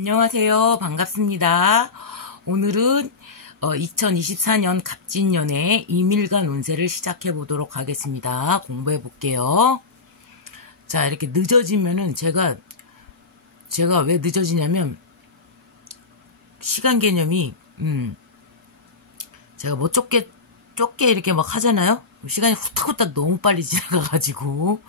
안녕하세요. 반갑습니다. 오늘은 2024년 갑진년의 이밀간 운세를 시작해 보도록 하겠습니다. 공부해 볼게요. 자, 이렇게 늦어지면은 제가 왜 늦어지냐면 시간 개념이 제가 뭐 좁게 이렇게 막 하잖아요. 시간이 후딱후딱 너무 빨리 지나가가지고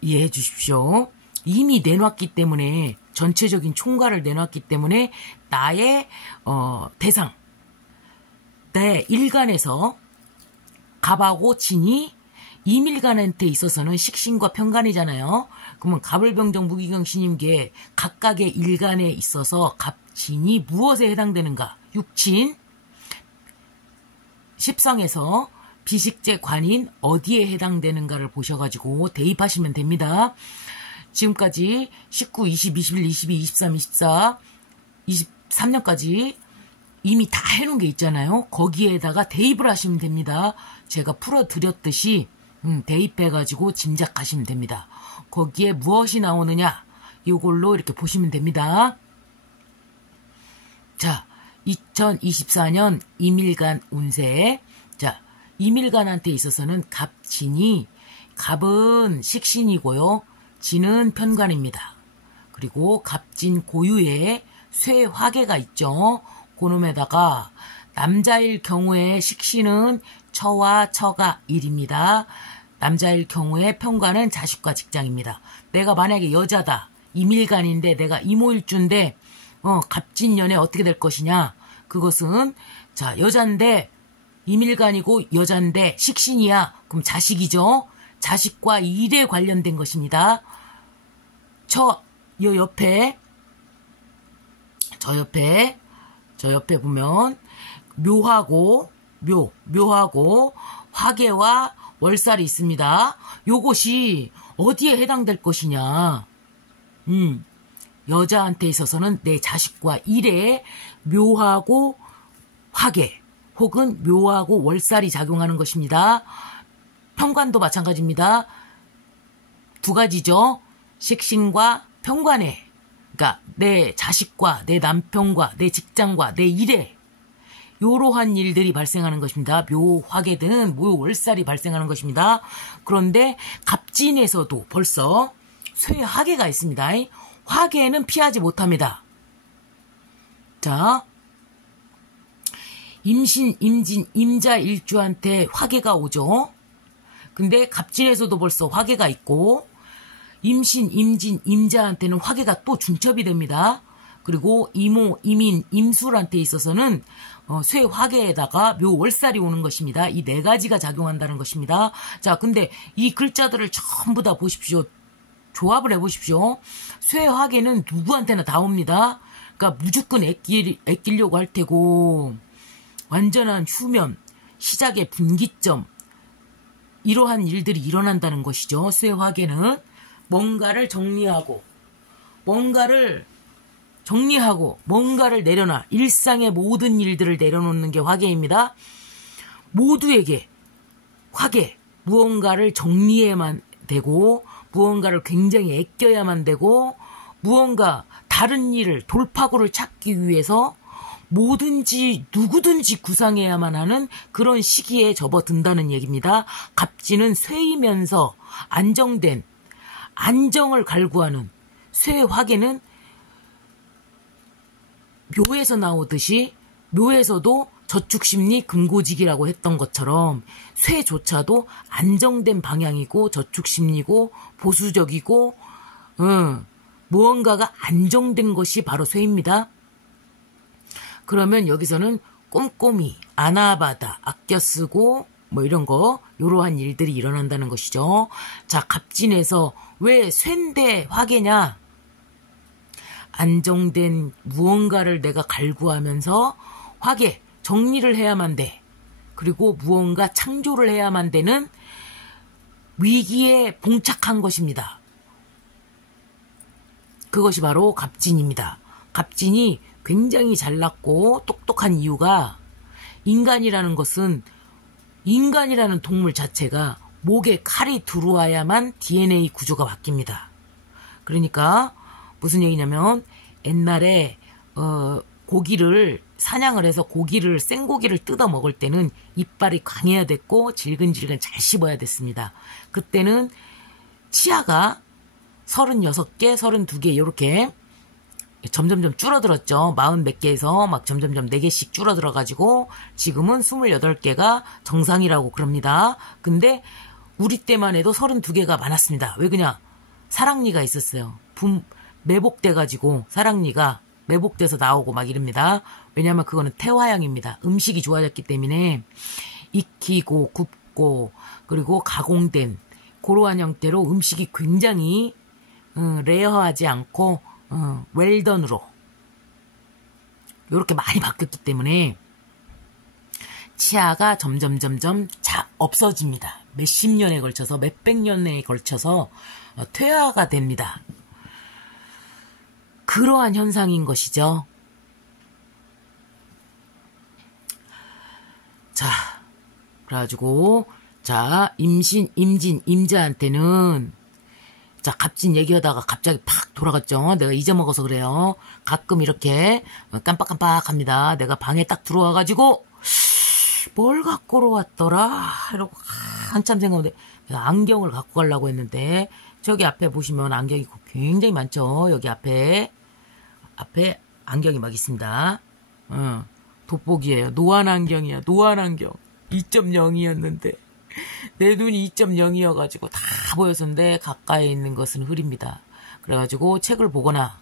이해해 주십시오. 이미 내놨기 때문에 전체적인 총괄을 내놨기 때문에 나의 대상, 내 일간에서 갑하고 진이 이밀간한테 있어서는 식신과 편간이잖아요. 그러면 갑을병정 무기경신임계 각각의 일간에 있어서 갑진이 무엇에 해당되는가? 육친, 십성에서 비식재 관인 어디에 해당되는가를 보셔가지고 대입하시면 됩니다. 지금까지 19, 20, 21, 22, 23, 24, 23년까지 이미 다 해놓은 게 있잖아요. 거기에다가 대입을 하시면 됩니다. 제가 풀어드렸듯이 대입해가지고 짐작하시면 됩니다. 거기에 무엇이 나오느냐 이걸로 이렇게 보시면 됩니다. 자, 2024년 이밀간 운세. 자, 이밀간한테 있어서는 갑진이, 갑은 식신이고요. 진은 편관입니다. 그리고 갑진 고유에 쇠화계가 있죠. 그놈에다가 남자일 경우에 식신은 처와 처가 일입니다. 남자일 경우에 편관은 자식과 직장입니다. 내가 만약에 여자다. 이밀간인데 내가 이모일주인데 갑진년에 어떻게 될 것이냐. 그것은 자, 여잔데 이밀간이고 여잔데 식신이야. 그럼 자식이죠. 자식과 일에 관련된 것입니다. 저 옆에 보면 묘하고 화계와 월살이 있습니다. 요것이 어디에 해당될 것이냐. 여자한테 있어서는 내 자식과 일에 묘하고 화계 혹은 묘하고 월살이 작용하는 것입니다. 편관도 마찬가지입니다. 두 가지죠. 식신과 편관에, 그러니까 내 자식과 내 남편과 내 직장과 내 일에 이러한 일들이 발생하는 것입니다. 묘화계든 묘월살이 발생하는 것입니다. 그런데 갑진에서도 벌써 쇠화계가 있습니다. 화계는 피하지 못합니다. 자, 임신, 임진, 임자 일주한테 화계가 오죠. 근데 갑진에서도 벌써 화계가 있고 임신, 임진, 임자한테는 화계가 또 중첩이 됩니다. 그리고 이모, 이민, 임술한테 있어서는 쇠화계에다가 묘월살이 오는 것입니다. 이 네 가지가 작용한다는 것입니다. 자, 근데 이 글자들을 전부 다 보십시오. 조합을 해보십시오. 쇠화계는 누구한테나 다 옵니다. 그러니까 무조건 애끼려고 할 테고 완전한 휴면, 시작의 분기점 이러한 일들이 일어난다는 것이죠. 쇠화계는 뭔가를 정리하고 뭔가를 내려놔. 일상의 모든 일들을 내려놓는 게 화계입니다. 모두에게 화계, 무언가를 정리해야만 되고 무언가를 굉장히 아껴야만 되고 무언가 다른 일을 돌파구를 찾기 위해서 뭐든지 누구든지 구상해야만 하는 그런 시기에 접어든다는 얘기입니다. 갑진은 쇠이면서 안정을 갈구하는 쇠화계는 묘에서 나오듯이 묘에서도 저축심리 금고직이라고 했던 것처럼 쇠조차도 안정된 방향이고 저축심리고 보수적이고 무언가가 안정된 것이 바로 쇠입니다. 그러면 여기서는 꼼꼼히 아나바다 아껴 쓰고 뭐 이런 거 이러한 일들이 일어난다는 것이죠. 자, 갑진에서 왜 쇠인데 화계냐? 안정된 무언가를 내가 갈구하면서 화계 정리를 해야만 돼. 그리고 무언가 창조를 해야만 되는 위기에 봉착한 것입니다. 그것이 바로 갑진입니다. 갑진이 굉장히 잘났고 똑똑한 이유가 인간이라는 동물 자체가 목에 칼이 들어와야만 DNA 구조가 바뀝니다. 그러니까 무슨 얘기냐면 옛날에 고기를 사냥을 해서 고기를 생고기를 뜯어 먹을 때는 이빨이 강해야 됐고 질근질근 잘 씹어야 됐습니다. 그때는 치아가 36개, 32개 이렇게 점점점 줄어들었죠. 40 몇 개에서 막 점점점 4개씩 줄어들어가지고 지금은 28개가 정상이라고 그럽니다. 근데 우리 때만 해도 32개가 많았습니다. 왜 그냥 사랑니가 있었어요. 매복돼가지고 사랑니가 매복돼서 나오고 막 이럽니다. 왜냐하면 그거는 태화양입니다. 음식이 좋아졌기 때문에 익히고 굽고 그리고 가공된 그러한 형태로 음식이 굉장히 레어하지 않고 웰던으로 이렇게 많이 바뀌었기 때문에 치아가 점점 없어집니다. 몇십 년에 걸쳐서 몇백 년에 걸쳐서 퇴화가 됩니다. 그러한 현상인 것이죠. 자, 그래가지고 자 임신, 임진, 임자한테는 자 갑진 얘기하다가 갑자기 팍 돌아갔죠. 내가 잊어먹어서 그래요. 가끔 이렇게 깜빡깜빡합니다. 내가 방에 딱 들어와가지고 뭘 갖고 왔더라 이러고 한참 생각하는데 내가 안경을 갖고 가려고 했는데 저기 앞에 보시면 안경이 굉장히 많죠. 여기 앞에 안경이 막 있습니다. 돋보기예요. 노안 안경이야. 노안 안경 2.0이었는데 내 눈이 2.0이어가지고 다 보였었는데 가까이 있는 것은 흐립니다. 그래가지고 책을 보거나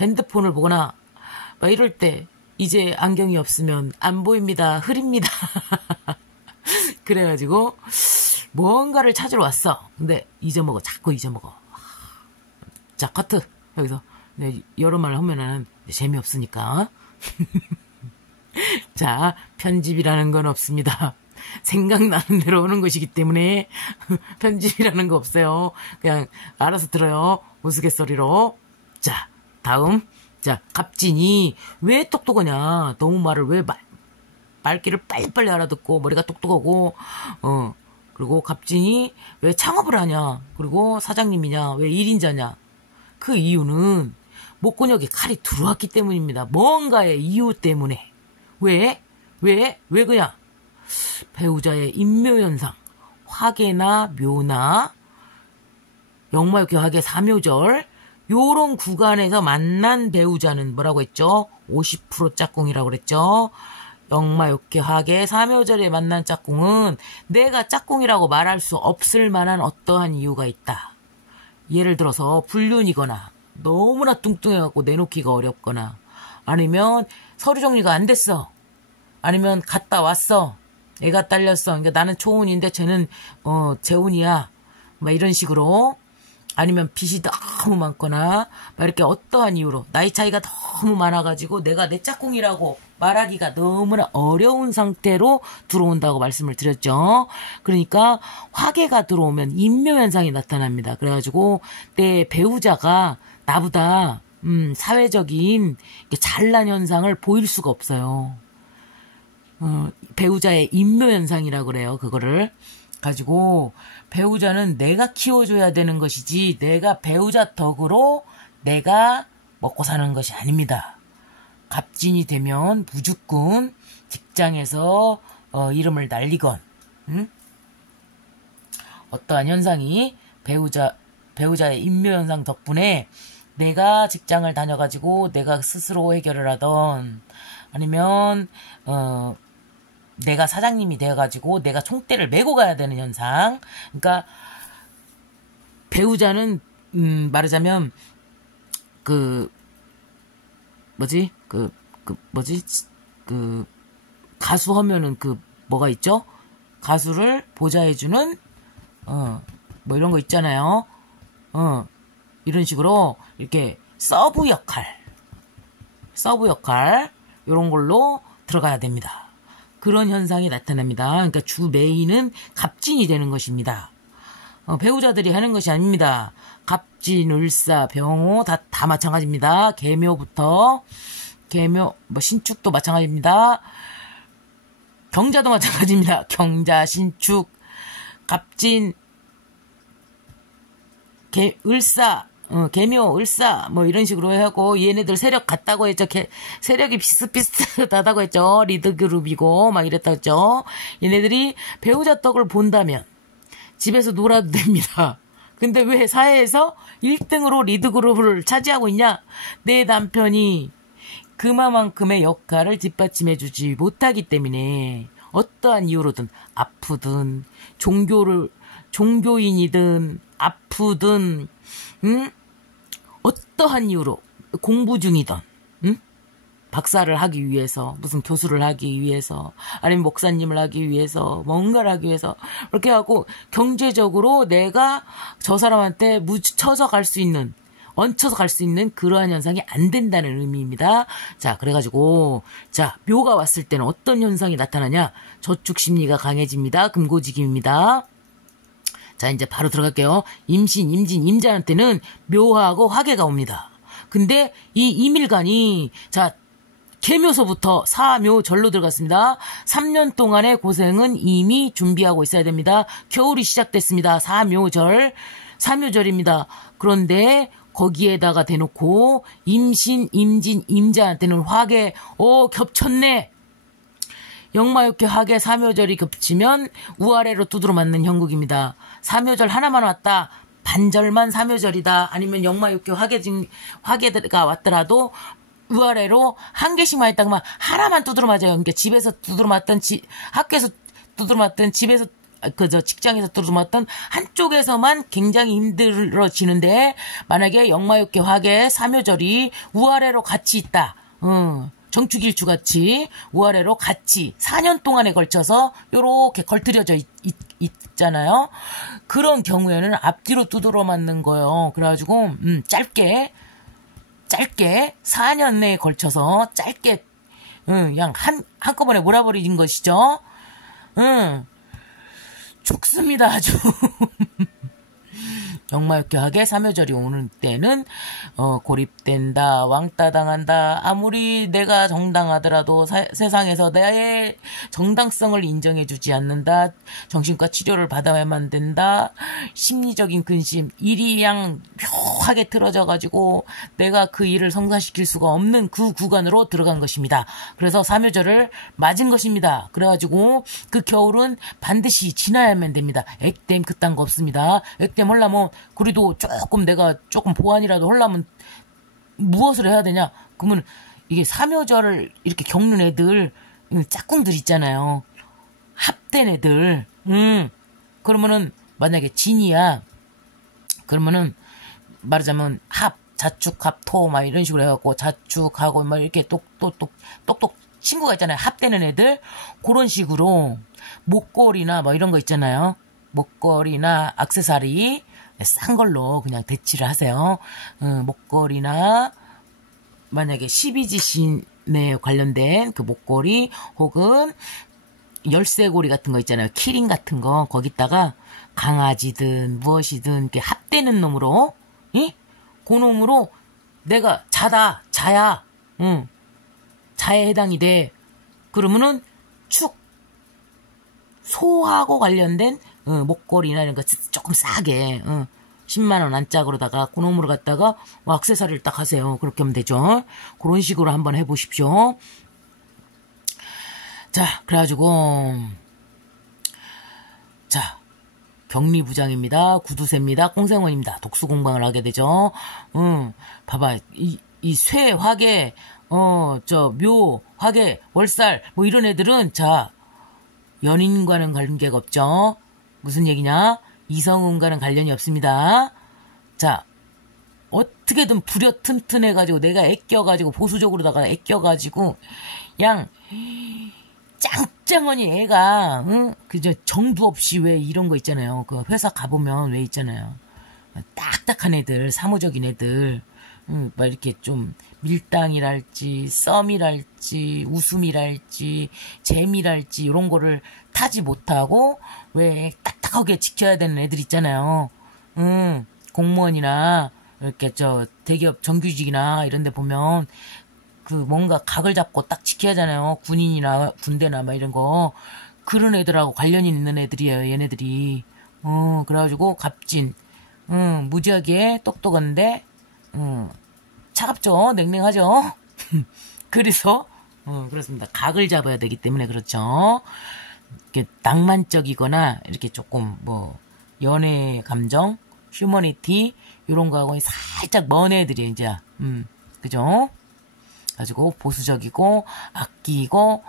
핸드폰을 보거나 막 이럴 때 이제 안경이 없으면 안 보입니다. 흐립니다. 그래가지고 뭔가를 찾으러 왔어. 근데 잊어먹어. 자꾸 잊어먹어. 자, 커트. 여기서 여러 말 하면은 재미없으니까. 자, 편집이라는 건 없습니다. 생각나는 대로 오는 것이기 때문에 편집이라는 거 없어요. 그냥 알아서 들어요. 우스갯소리로. 자, 다음. 자, 갑진이 왜 똑똑하냐. 너무 말을 왜 말귀를 빨리빨리 알아듣고 머리가 똑똑하고 그리고 갑진이 왜 창업을 하냐. 그리고 사장님이냐. 왜 1인자냐. 그 이유는 목근육에 칼이 들어왔기 때문입니다. 뭔가의 이유 때문에. 왜 그냥 배우자의 인묘현상, 화계나 묘나 역마육회 화계 3요절 요런 구간에서 만난 배우자는 뭐라고 했죠? 50% 짝꿍이라고 그랬죠? 역마육회 화계 3요절에 만난 짝꿍은 내가 짝꿍이라고 말할 수 없을 만한 어떠한 이유가 있다. 예를 들어서 불륜이거나 너무나 뚱뚱해갖고 내놓기가 어렵거나 아니면 서류 정리가 안 됐어. 아니면 갔다 왔어. 애가 딸렸어. 그러니까 나는 초혼인데 쟤는 재혼이야. 막 이런 식으로. 아니면 빚이 너무 많거나 막 이렇게 어떠한 이유로 나이 차이가 너무 많아가지고 내가 내 짝꿍이라고 말하기가 너무나 어려운 상태로 들어온다고 말씀을 드렸죠. 그러니까 화계가 들어오면 인묘현상이 나타납니다. 그래가지고 내 배우자가 나보다 사회적인 잘난 현상을 보일 수가 없어요. 배우자의 인묘현상이라고 그래요. 그거를 가지고 배우자는 내가 키워줘야 되는 것이지 내가 배우자 덕으로 내가 먹고 사는 것이 아닙니다. 갑진이 되면 무조건 직장에서 이름을 날리건 어떠한 현상이 배우자의 인묘현상 덕분에 내가 직장을 다녀가지고 내가 스스로 해결을 하던 아니면 내가 사장님이 되어가지고 내가 총대를 메고 가야 되는 현상. 그러니까 배우자는 말하자면 가수 하면은 뭐가 있죠? 가수를 보좌해주는 뭐 이런 거 있잖아요. 이런 식으로 이렇게 서브 역할 이런 걸로 들어가야 됩니다. 그런 현상이 나타납니다. 그러니까 주 메인은 갑진이 되는 것입니다. 배우자들이 하는 것이 아닙니다. 갑진, 을사, 병호 다 마찬가지입니다. 계묘부터 뭐 신축도 마찬가지입니다. 경자도 마찬가지입니다. 경자, 신축, 갑진, 을사 개묘, 을사, 뭐 이런 식으로 하고, 얘네들 세력 같다고 했죠. 세력이 비슷비슷하다고 했죠. 리드그룹이고, 막 이랬다고 했죠. 얘네들이 배우자 떡을 본다면, 집에서 놀아도 됩니다. 근데 왜 사회에서 1등으로 리드그룹을 차지하고 있냐? 내 남편이 그만큼의 역할을 뒷받침해주지 못하기 때문에, 어떠한 이유로든, 아프든, 종교인이든, 아프든, 어떠한 이유로 공부 중이든, 박사를 하기 위해서, 무슨 교수를 하기 위해서, 아니면 목사님을 하기 위해서, 뭔가를 하기 위해서, 그렇게 하고, 경제적으로 내가 저 사람한테 얹혀서 갈 수 있는 그러한 현상이 안 된다는 의미입니다. 자, 그래가지고, 자, 묘가 왔을 때는 어떤 현상이 나타나냐? 저축 심리가 강해집니다. 금고지기입니다. 자, 이제 바로 들어갈게요. 임신, 임진, 임자한테는 묘하고 화계가 옵니다. 근데 이 이밀간이, 자, 개묘서부터 사묘절로 들어갔습니다. 3년 동안의 고생은 이미 준비하고 있어야 됩니다. 겨울이 시작됐습니다. 사묘절입니다. 그런데 거기에다가 대놓고 임신, 임진, 임자한테는 화계, 겹쳤네. 역마육계 화계 사묘절이 겹치면 우아래로 두드러 맞는 형국입니다. 사묘절 하나만 왔다. 반절만 사묘절이다. 아니면 역마육계 화계가 왔더라도 우아래로 한 개씩만 했다가만 하나만 두드러 맞아요. 그러니까 집에서 두드러 맞던 학교에서 두드러 맞던 집에서 직장에서 두드러 맞던 한쪽에서만 굉장히 힘들어지는데 만약에 역마육계 화계 사묘절이 우아래로 같이 있다. 정축일주같이 우아래로 같이 4년 동안에 걸쳐서 요렇게 걸트려져 있잖아요. 그런 경우에는 앞뒤로 두드러 맞는 거예요. 그래가지고 짧게 4년 내에 걸쳐서 짧게 그냥 한꺼번에 몰아버리는 것이죠. 죽습니다 아주. 역마육계하게 사묘절이 오는 때는 고립된다, 왕따당한다. 아무리 내가 정당하더라도 세상에서 나의 정당성을 인정해주지 않는다. 정신과 치료를 받아야만 된다. 심리적인 근심, 일이 양 묘하게 틀어져가지고 내가 그 일을 성사시킬 수가 없는 그 구간으로 들어간 것입니다. 그래서 사묘절을 맞은 것입니다. 그래가지고 그 겨울은 반드시 지나야만 됩니다. 액땜 그딴 거 없습니다. 액땜 하려면 그래도 내가 조금 보완이라도 하려면 무엇을 해야 되냐? 그러면 이게 사묘절을 이렇게 겪는 애들, 짝꿍들 있잖아요. 합된 애들. 그러면은 만약에 진이야. 그러면은 말하자면 자축합토 막 이런 식으로 해갖고 자축하고 막 이렇게 똑똑 친구가 있잖아요. 합되는 애들. 그런 식으로 목걸이나 뭐 이런 거 있잖아요. 목걸이나 액세서리 싼 걸로 그냥 대치를 하세요. 목걸이나 만약에 12지신에 관련된 그 목걸이 혹은 열쇠고리 같은 거 있잖아요. 키링 같은 거 거기다가 강아지든 무엇이든 이렇게 합되는 놈으로 그 놈으로 내가 자야 자에 해당이 돼. 그러면은 소하고 관련된 목걸이나 이런 거 조금 싸게 10만원 안짝으로다가 그놈으로 갖다가 액세서리를 딱 하세요. 그렇게 하면 되죠. 그런 식으로 한번 해보십시오. 자, 그래가지고 자, 격리부장입니다. 구두쇠입니다. 꽁생원입니다. 독수공방을 하게 되죠. 봐봐. 이 쇠, 화계, 묘, 화계, 월살 뭐 이런 애들은 자 연인과는 관계가 없죠. 무슨 얘기냐? 이성운과는 관련이 없습니다. 자, 어떻게든 부려 튼튼해가지고 내가 애껴가지고 보수적으로다가 애껴가지고 양 짱짱하니 애가 그저 정두 없이 왜 이런 거 있잖아요. 그 회사 가보면 왜 있잖아요. 딱딱한 애들, 사무적인 애들, 막 이렇게 좀 밀당이랄지 썸이랄지 웃음이랄지 재미랄지 이런 거를 타지 못하고 왜 딱딱하게 지켜야 되는 애들 있잖아요. 공무원이나 이렇게 대기업 정규직이나 이런 데 보면 그 뭔가 각을 잡고 딱 지켜야 하잖아요. 군인이나 군대나 막 이런 거. 그런 애들하고 관련이 있는 애들이에요. 얘네들이. 그래가지고 갑진 무지하게 똑똑한데, 차갑죠? 냉랭하죠? 그래서, 그렇습니다. 각을 잡아야 되기 때문에 그렇죠. 이렇게 낭만적이거나, 이렇게 조금 연애 감정, 휴머니티, 이런 거하고는 살짝 먼 애들이 이제, 그죠? 가지고 보수적이고, 아끼고,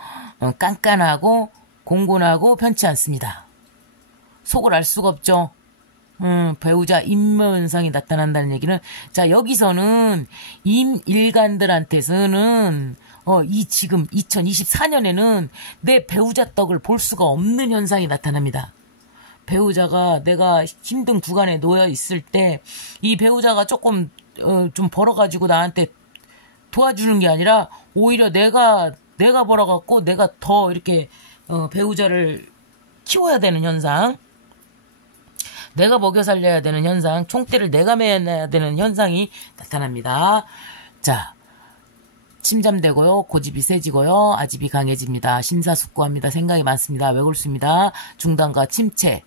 깐깐하고, 공곤하고, 편치 않습니다. 속을 알 수가 없죠. 배우자 임묘 현상이 나타난다는 얘기는, 자, 여기서는 임일간들한테서는 지금 2024년에는 내 배우자 떡을 볼 수가 없는 현상이 나타납니다. 배우자가 내가 힘든 구간에 놓여 있을 때 이 배우자가 조금 좀 벌어가지고 나한테 도와주는 게 아니라 오히려 내가 벌어갖고 내가 더 이렇게 배우자를 키워야 되는 현상, 내가 먹여 살려야 되는 현상, 총대를 내가 매야 되는 현상이 나타납니다. 자, 침잠되고요, 고집이 세지고요, 아집이 강해집니다. 심사숙고합니다. 생각이 많습니다. 외골수입니다. 중단과 침체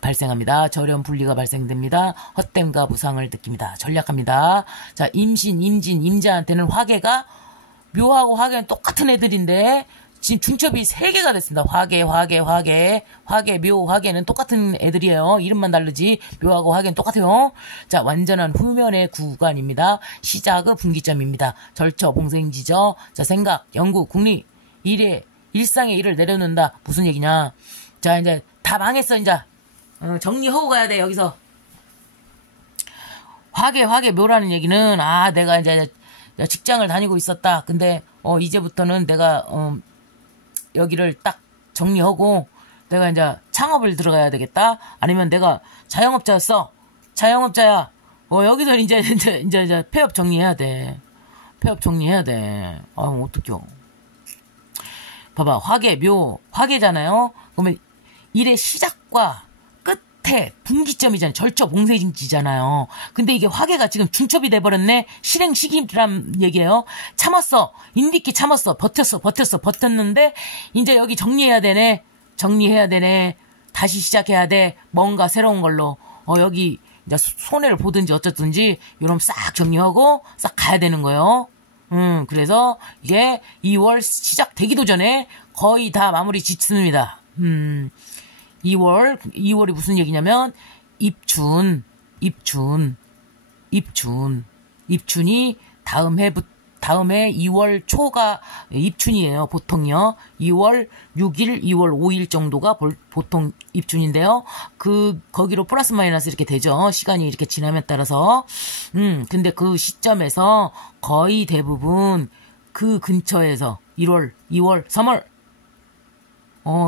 발생합니다. 절연 분리가 발생됩니다. 헛됨과 부상을 느낍니다. 전략합니다. 자, 임신, 임진, 임자한테는 화계가, 묘하고 화계는 똑같은 애들인데 지금 중첩이 3개가 됐습니다. 화계, 묘, 화계는 똑같은 애들이에요. 이름만 다르지 묘하고 화계는 똑같아요. 자, 완전한 후면의 구간입니다. 시작의 분기점입니다. 절처, 봉생지저. 자, 생각, 연구, 국리, 일상의 일을 내려놓는다. 무슨 얘기냐. 자, 이제 다 망했어. 이제 정리하고 가야 돼. 여기서 화계, 묘라는 얘기는, 내가 이제 직장을 다니고 있었다. 근데 이제부터는 내가 여기를 딱 정리하고 내가 이제 창업을 들어가야 되겠다. 아니면 내가 자영업자였어. 자영업자야. 여기서 이제 폐업 정리해야 돼. 폐업 정리해야 돼. 어떡해요. 봐봐. 화계, 묘, 화계잖아요. 그러면 일의 시작과 끝에 분기점이잖아요. 절처 봉쇄진지잖아요. 근데 이게 화계가 지금 중첩이 돼버렸네. 실행 시기란 얘기예요. 참았어. 인디끼 참았어. 버텼는데 이제 여기 정리해야 되네. 다시 시작해야 돼. 뭔가 새로운 걸로. 여기 이제 손해를 보든지 어쩌든지 이러면 싹 정리하고 싹 가야 되는 거예요. 그래서 이게 2월 시작되기도 전에 거의 다 마무리 짓습니다. 2월이 무슨 얘기냐면 입춘이 다음해 2월 초가 입춘이에요. 보통요. 2월 6일, 2월 5일 정도가 보통 입춘인데요. 거기로 플러스 마이너스 이렇게 되죠. 시간이 이렇게 지남에 따라서. 근데 그 시점에서 거의 대부분 그 근처에서 1월, 2월, 3월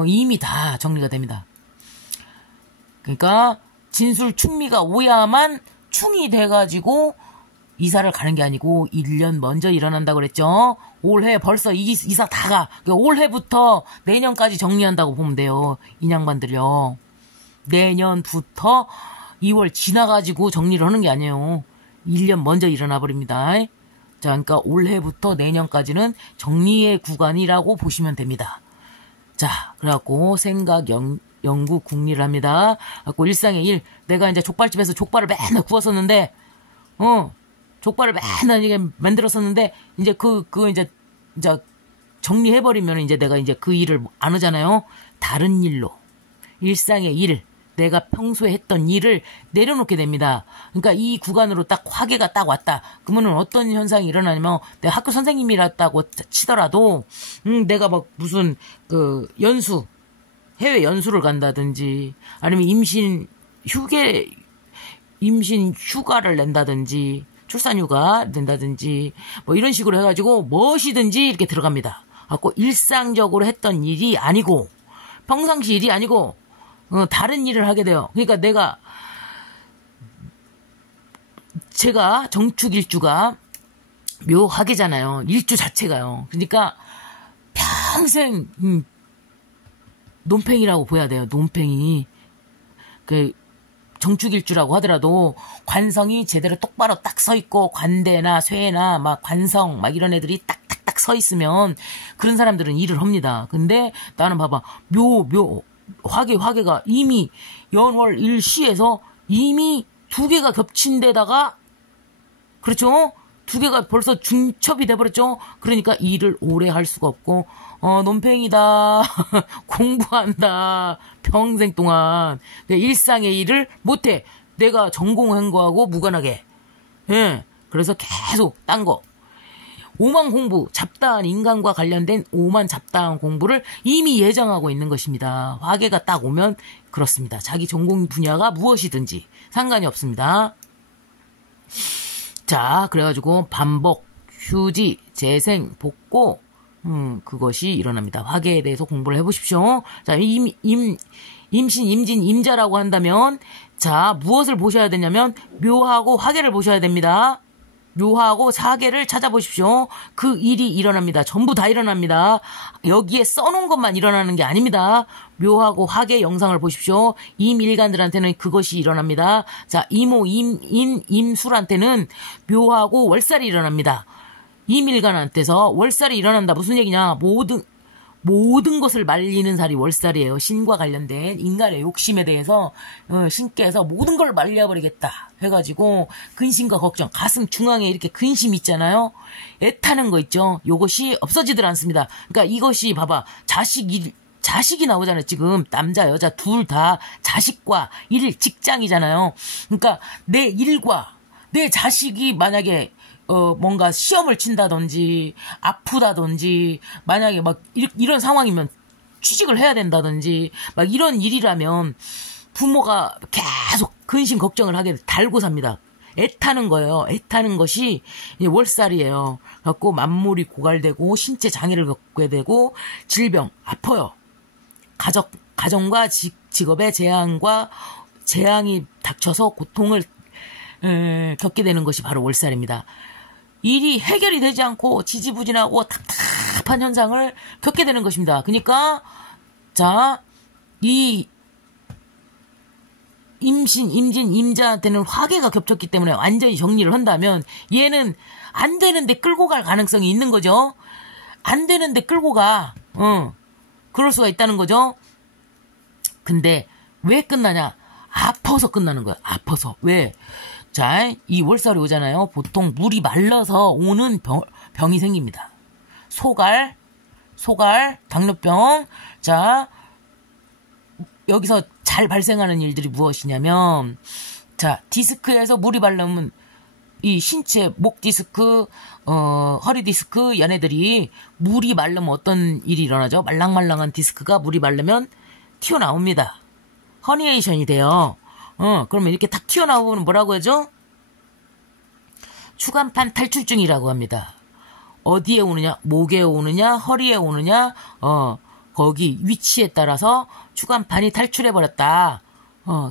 이미 다 정리가 됩니다. 그러니까 진술 충미가 오야만 충이 돼가지고 이사를 가는 게 아니고 1년 먼저 일어난다고 그랬죠. 올해 벌써 이사 다 가. 그러니까 올해부터 내년까지 정리한다고 보면 돼요. 인양반들이요. 내년부터 2월 지나가지고 정리를 하는 게 아니에요. 1년 먼저 일어나 버립니다. 자, 그러니까 올해부터 내년까지는 정리의 구간이라고 보시면 됩니다. 자, 그래갖고 생각, 연구, 국리를 합니다. 그래갖고 일상의 일. 내가 이제 족발집에서 족발을 맨날 구웠었는데, 족발을 맨날 이게 만들었었는데, 이제 이제 정리해버리면 이제 내가 이제 그 일을 안 하잖아요. 다른 일로. 일상의 일. 내가 평소에 했던 일을 내려놓게 됩니다. 그러니까 이 구간으로 딱 화계가 딱 왔다. 그러면은 어떤 현상이 일어나냐면, 내가 학교 선생님이라고 치더라도, 내가 막 무슨, 해외 연수를 간다든지, 아니면 임신 휴가를 낸다든지, 출산휴가 낸다든지, 뭐 이런 식으로 해가지고 무엇이든지 이렇게 들어갑니다. 갖고 일상적으로 했던 일이 아니고, 평상시 일이 아니고, 다른 일을 하게 돼요. 그러니까 제가 정축일주가 묘하게잖아요. 일주 자체가요. 그러니까 평생 논팽이라고 보여야 돼요. 논팽이. 정축일주라고 하더라도 관성이 제대로 똑바로 딱 서 있고, 관대나 쇠나 막 관성 막 이런 애들이 딱딱딱 서 있으면 그런 사람들은 일을 합니다. 근데 나는 봐봐. 화계가 이미 연월 일시에서 이미 두 개가 겹친 데다가, 그렇죠? 두 개가 벌써 중첩이 돼버렸죠? 그러니까 일을 오래 할 수가 없고, 논팽이다. 공부한다. 평생 동안. 일상의 일을 못해. 내가 전공한 거하고 무관하게. 예. 그래서 계속 딴 거. 오만 공부, 잡다한 인간과 관련된 오만 잡다한 공부를 이미 예정하고 있는 것입니다. 화계가 딱 오면 그렇습니다. 자기 전공 분야가 무엇이든지 상관이 없습니다. 자, 그래가지고 반복, 휴지, 재생, 복고, 그것이 일어납니다. 화계에 대해서 공부를 해보십시오. 자, 임신, 임진, 임자라고 한다면, 자, 무엇을 보셔야 되냐면, 묘하고 화계를 보셔야 됩니다. 묘하고 사계를 찾아보십시오. 그 일이 일어납니다. 전부 다 일어납니다. 여기에 써놓은 것만 일어나는 게 아닙니다. 묘하고 화계 영상을 보십시오. 임일간들한테는 그것이 일어납니다. 자, 이모, 임술한테는 묘하고 월살이 일어납니다. 임일간한테서 월살이 일어난다. 무슨 얘기냐? 모든 것을 말리는 살이 월살이에요. 신과 관련된 인간의 욕심에 대해서 신께서 모든 걸 말려버리겠다 해가지고 근심과 걱정, 가슴 중앙에 이렇게 근심 있잖아요. 애타는 거 있죠. 요것이 없어지질 않습니다. 그러니까 이것이 봐봐, 자식이 나오잖아요. 지금 남자 여자 둘 다 자식과 일, 직장이잖아요. 그러니까 내 일과 내 자식이 만약에 뭔가 시험을 친다든지, 아프다든지, 만약에 막, 이런 상황이면 취직을 해야 된다든지, 막 이런 일이라면 부모가 계속 근심 걱정을 하게 달고 삽니다. 애타는 거예요. 애타는 것이 월살이에요. 갖고 만물이 고갈되고, 신체 장애를 겪게 되고, 질병, 아파요. 가정과 직업의 재앙이 닥쳐서 고통을 겪게 되는 것이 바로 월살입니다. 일이 해결이 되지 않고 지지부진하고 답답한 현상을 겪게 되는 것입니다. 그러니까 자, 이 임신, 임진, 임자한테는 화계가 겹쳤기 때문에 완전히 정리를 한다면 얘는 안 되는데 끌고 갈 가능성이 있는 거죠. 안 되는데 끌고 가. 그럴 수가 있다는 거죠. 근데 왜 끝나냐? 아파서 끝나는 거야. 아파서. 왜? 자, 이 월살이 오잖아요. 보통 물이 말라서 오는 병이 생깁니다. 소갈, 당뇨병. 자, 여기서 잘 발생하는 일들이 무엇이냐면, 자, 디스크에서 물이 말르면 이 신체, 목 디스크, 허리 디스크, 얘네들이 물이 말르면 어떤 일이 일어나죠? 말랑말랑한 디스크가 물이 말르면 튀어나옵니다. 허니에이션이 돼요. 그러면 이렇게 탁 튀어나오면 뭐라고 하죠? 추간판 탈출증이라고 합니다. 어디에 오느냐? 목에 오느냐? 허리에 오느냐? 거기 위치에 따라서 추간판이 탈출해버렸다.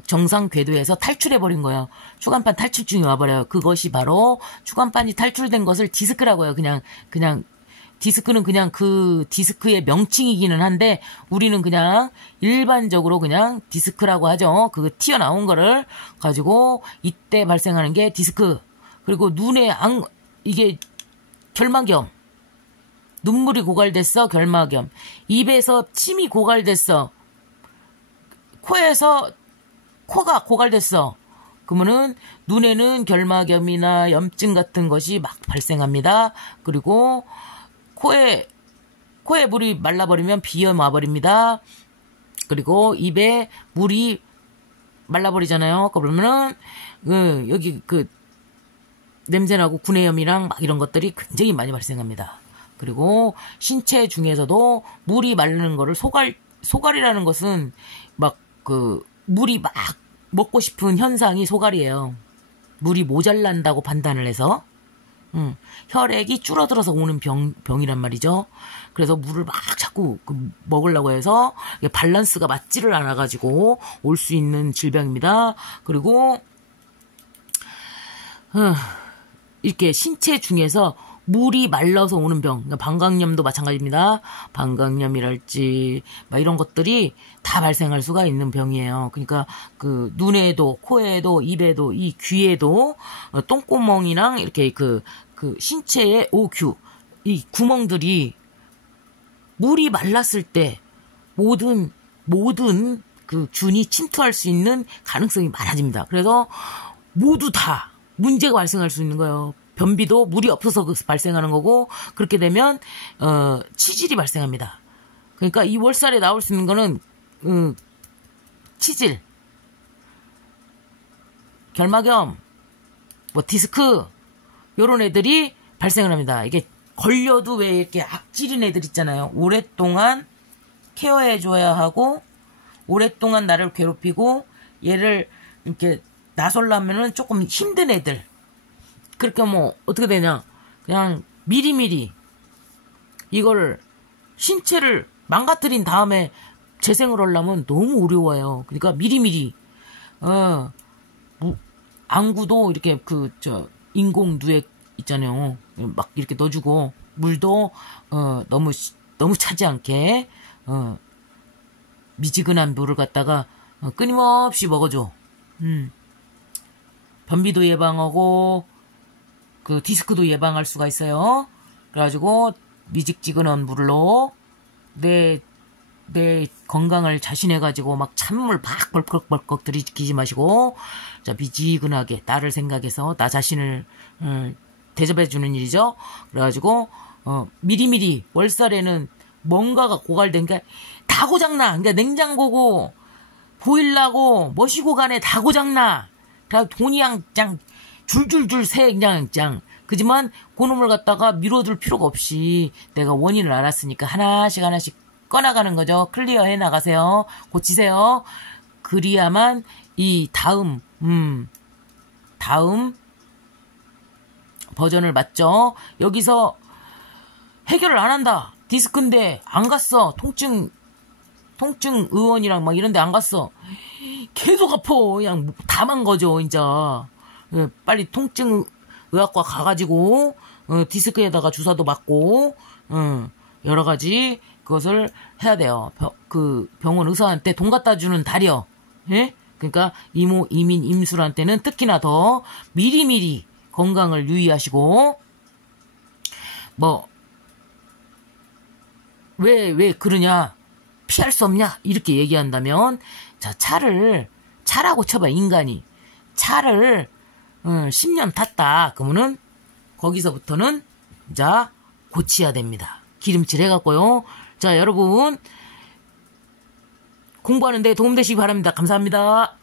정상 궤도에서 탈출해버린 거예요. 추간판 탈출증이 와버려요. 그것이 바로 추간판이 탈출된 것을 디스크라고 해요. 그냥 디스크는 그냥 그 디스크의 명칭이기는 한데 우리는 그냥 일반적으로 그냥 디스크라고 하죠. 그 튀어나온 거를 가지고 이때 발생하는 게 디스크. 그리고 눈에 이게 결막염. 눈물이 고갈됐어. 결막염. 입에서 침이 고갈됐어. 코에서 코가 고갈됐어. 그러면은 눈에는 결막염이나 염증 같은 것이 막 발생합니다. 그리고 코에 물이 말라버리면 비염 와버립니다. 그리고 입에 물이 말라버리잖아요. 그러면은 여기 냄새나고 구내염이랑 막 이런 것들이 굉장히 많이 발생합니다. 그리고 신체 중에서도 물이 마르는 거를 소갈이라는 것은 막 물이 막 먹고 싶은 현상이 소갈이에요. 물이 모자란다고 판단을 해서 혈액이 줄어들어서 오는 병이란 말이죠. 그래서 물을 막 자꾸 먹으려고 해서 밸런스가 맞지를 않아가지고 올 수 있는 질병입니다. 그리고 이렇게 신체 중에서 물이 말라서 오는 병, 그러니까 방광염도 마찬가지입니다. 방광염이랄지 막 이런 것들이 다 발생할 수가 있는 병이에요. 그러니까 눈에도, 코에도, 입에도, 이 귀에도 똥구멍이랑 이렇게 그 신체의 오규, 이 구멍들이 물이 말랐을 때 모든 그 균이 침투할 수 있는 가능성이 많아집니다. 그래서 모두 다 문제가 발생할 수 있는 거예요. 변비도 물이 없어서 발생하는 거고, 그렇게 되면 치질이 발생합니다. 그러니까 이 월살에 나올 수 있는 거는 치질, 결막염, 뭐 디스크 요런 애들이 발생을 합니다. 이게 걸려도 왜 이렇게 악질인 애들 있잖아요. 오랫동안 케어해줘야 하고 오랫동안 나를 괴롭히고 얘를 이렇게 나설려면은 조금 힘든 애들. 그러니까 뭐 어떻게 되냐, 그냥 미리미리 이거를 신체를 망가뜨린 다음에 재생을 하려면 너무 어려워요. 그러니까 미리미리 안구도 이렇게 인공 누액 있잖아요. 막 이렇게 넣어주고, 물도 너무 차지 않게 미지근한 물을 갖다가 끊임없이 먹어줘. 변비도 예방하고 그 디스크도 예방할 수가 있어요. 그래가지고 미직지근한 물로 내 건강을 자신해가지고 막 찬물 막 벌컥벌컥 들이키지 마시고, 자, 미지근하게 나를 생각해서 나 자신을 대접해주는 일이죠. 그래가지고 미리미리 월살에는 뭔가가 고갈된 게 다 고장나. 그러니까 냉장고고 보일러고 뭐시고 간에 다 고장나. 그래서 돈이 그냥 줄줄줄 새 그냥. 그지만 그놈을 갖다가 미뤄둘 필요가 없이 내가 원인을 알았으니까 하나씩 꺼나가는 거죠. 클리어 해 나가세요. 고치세요. 그리야만 이 다음 버전을 맞죠. 여기서 해결을 안 한다. 디스크인데 안 갔어. 통증 의원이랑 막 이런데 안 갔어. 계속 아파. 그냥 다 망가져 이제. 빨리 통증 의학과 가가지고 디스크에다가 주사도 맞고 여러 가지 그것을 해야 돼요. 그 병원 의사한테 돈 갖다 주는 달이요. 예? 그러니까 이모, 이민, 임술한테는 특히나 더 미리미리 건강을 유의하시고, 뭐 왜 그러냐, 피할 수 없냐 이렇게 얘기한다면, 자, 차라고 쳐봐. 인간이 차를 10년 탔다 그러면은 거기서부터는 자 고쳐야 됩니다. 기름칠 해갖고요. 자, 여러분 공부하는데 도움되시기 바랍니다. 감사합니다.